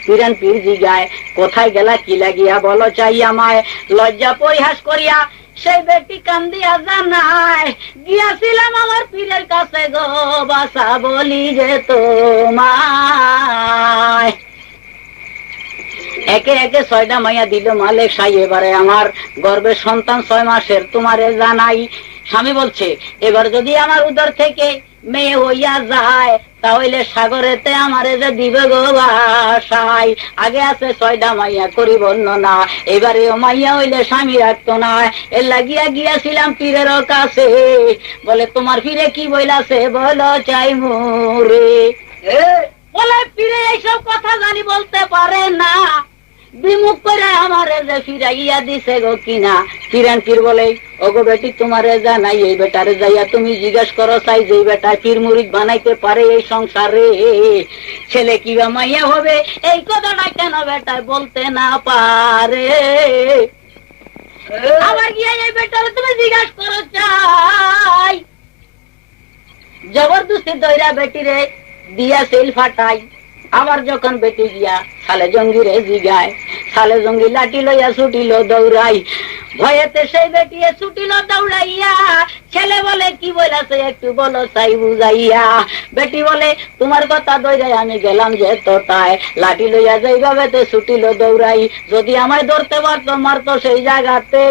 পিরান পীর জিগায়, কোথায় গেলা কি লাগিয়া বলো চাই আমায়। লজ্জা পরিহাস করিয়া সেই বেটি কান্দিয়া জানায়, গিয়াছিলাম আমার পীরের কাছে গো বাসা বলি যে তোমায়। একে একে 6টা মাইয়া দিল মালিক সাই, এবারে আমার গর্ভের সন্তান 6 মাসের তোমারে জানাই। স্বামী বলছে, এবার যদি আমার উদর থেকে মেয়ে হইয়া যায় তাহলে সাগরেতে আমারে যে দিবে গো বাসাই। আগে আছে 6টা মাইয়া করি বর্ণনা, এবারে ও মাইয়া হইলে স্বামী রাখতো না। এর লাগিয়া গিয়াছিলাম পীরের কাছে, বলে তোমার পীরে কি বইলাছে বলো চাই মুরে। বলে পীরে এইসব কথা জানি বলতে পারে না, বিমুখ করে আমারে যে ফিরাইয়া দিছে গো কিনা। পিরান পীর বলে, ওগো বেটি তোমারে জানাই, এই বেটারে যাইয়া তুমি জিজ্ঞেস করো চাই যে বেটা পীর মুরিদ বানাইতে পারে এই সংসারে, ছেলে কিবা মাইয়া হবে এই কথাটা কেন বেটা বলতে না পারে। আবার গিয়া এই বেটারে তুমি জিজ্ঞাস করো চাই। জবরদস্তি দইরা বেটিরে দিয়া সেল ফাটাই। আবার যখন বেটি গিয়া সালে জঙ্গিরে জিগায়, সালে জঙ্গি লাঠি লইয়া ছুটিল দৌড়াই। ভয়েতে সেই বেটিয়ে ছুটিল দৌড়াইয়া। ছেলে বলে, কি বলেছে একটু বলো চাই বুঝাইয়া। বেটি বলে, তোমার কথা দৌড়াই আমি গেলাম যে তোতায়, লাঠি লইয়া যাইভাবে ছুটিল দৌড়াই। যদি আমায় ধরতে পারতো মারতো সেই জায়গাতে,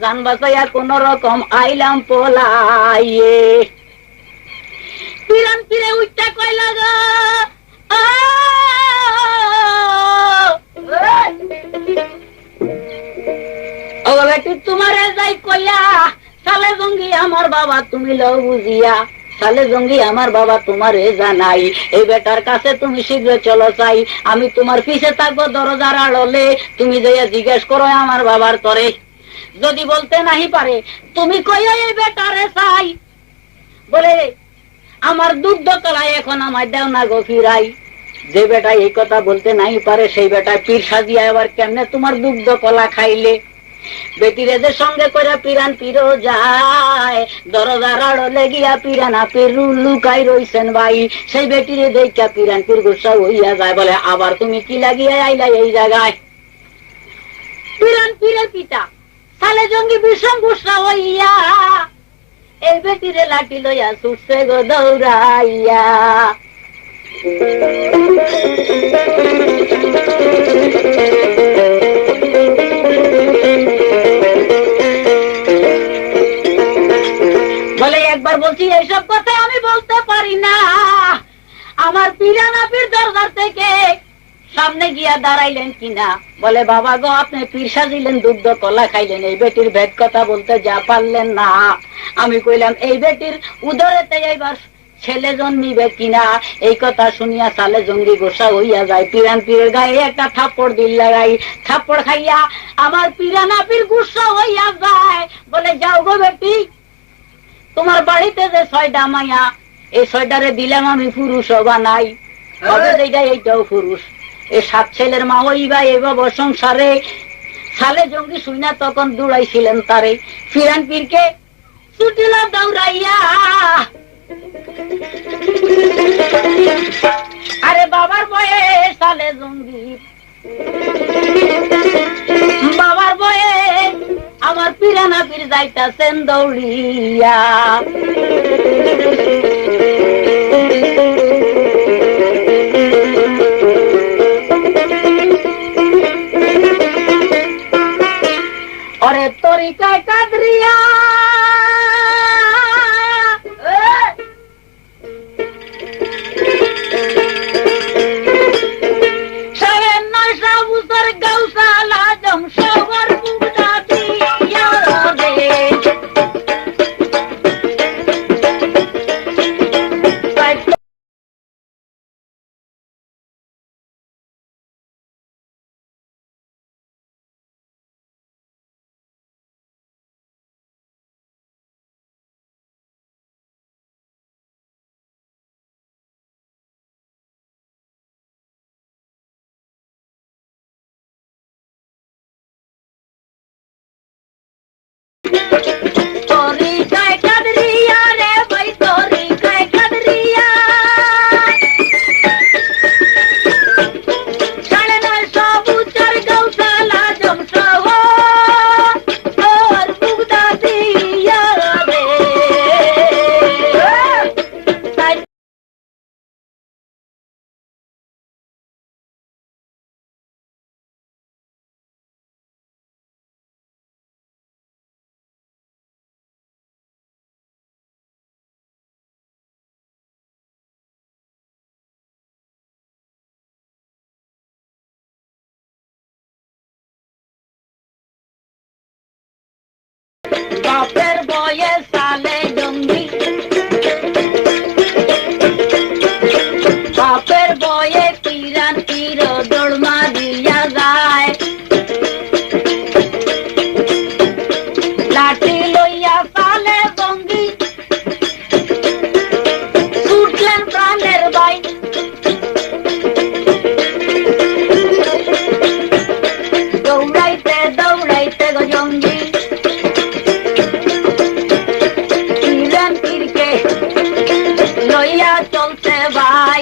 জান বাঁচাইয়া কোন রকম আইলাম পোলাইয়ে। পিরান পীরে উঠটা কইলা গো, তোমারে যাই কইয়া সালে জঙ্গি আমার বাবা তুমি লও বুঝিয়া। সালে জঙ্গি আমার বাবা তোমারে জানাই, এই বেটার কাছে তুমি শীঘ্র চলো চাই। আমি তোমার পিছে থাকবো দরজার আড়লে, তুমি যাইয়া জিজ্ঞেস করো আমার বাবার তরে। যদি বলতে নাহি পারে তুমি কইয়া এই বেটারে চাই। বলে, আমার দুগ্ধ কলায় এখন আমায় দেও না গো ফিরাই। যে বেটা এই কথা বলতে নাই পারে সেই বেটা পীর সাজিয়া এবার কেমনে তোমার দুগ্ধ কলা খাইলে। বেটিরে যে সঙ্গে করে পিরান পীরও যায়, দরজার আড়লে গিয়া পিরান পীর লুকাই রইছেন ভাই। সেই বেটিরে দেখা পিরান পীর গুসা হইয়া যায়, বলে আবার তুমি কি লাগিয়া আইলা এই জায়গায়। পিরান পীরের পিতা সালে জঙ্গি বিষম গুসা হইয়া এই বেটিরে লাঠি লইয়া ছুটছে গো দৌড়াইয়া। বলে, একবার বলছি এইসব কথা আমি বলতে পারি না। আমার পিরানা পীর দরবার থেকে সামনে গিয়া দাঁড়াইলেন কিনা। বলে, বাবা গো আপনি পীর সাজিলেন, দুগ্ধ কলা খাইলেন, এই বেটির ভেদ কথা বলতে যা পারলেন না। আমি কইলাম এই বেটির উদরেতে এইবার ছেলে জন্মিবে কিনা। এই কথা শুনিয়া সালে জঙ্গি গোসা হইয়া যায়। পিরান পীরের গায়ে একটা থাপ্পড় দিল লাগাই। থাপ্পড় খাইয়া আমার পিরানা পীর গুসা হইয়া যায়। বলে, যাও গো বেটি, তোমার বাড়িতে যে 6টা মাইয়া, এই 6টারে দিলাম আমি পুরুষ বানাই, হবে যেটা এইটাও পুরুষ। এই 7 ছেলের মা হইবা এবার সংসারে। সালে জঙ্গি শুইনা তখন দৌড়াইছিলেন তারে। পিরান পীরকে ছুটিল দৌড়াইয়া। আরে বাবার বয়ে সালে জঙ্গি, বাবার বয়ে আমার পিরানা পীর যাইতাছেন দৌড়িয়া। ওরে তরিকায় কাদরিয়া বাপের বয়ে সালে জঙ্গি, বাপের বয়ে পিরান তীর দৌড় মারিয়া যায়। লাঠি লইয়া সালে জঙ্গি ছুটলেন প্রাণের ভাই। দৌড়াইতে দৌড়াইতে গো জঙ্গি পিরান তীরকে লইয়া চলছে ভাই।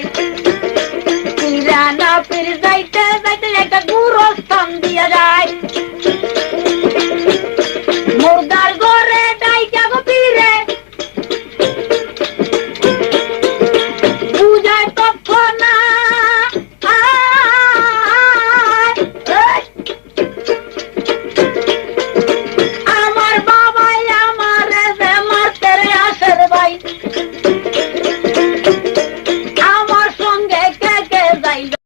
পিরানা পীর যাইতে যাইতে একটা গুরস্থান দিয়া যায়।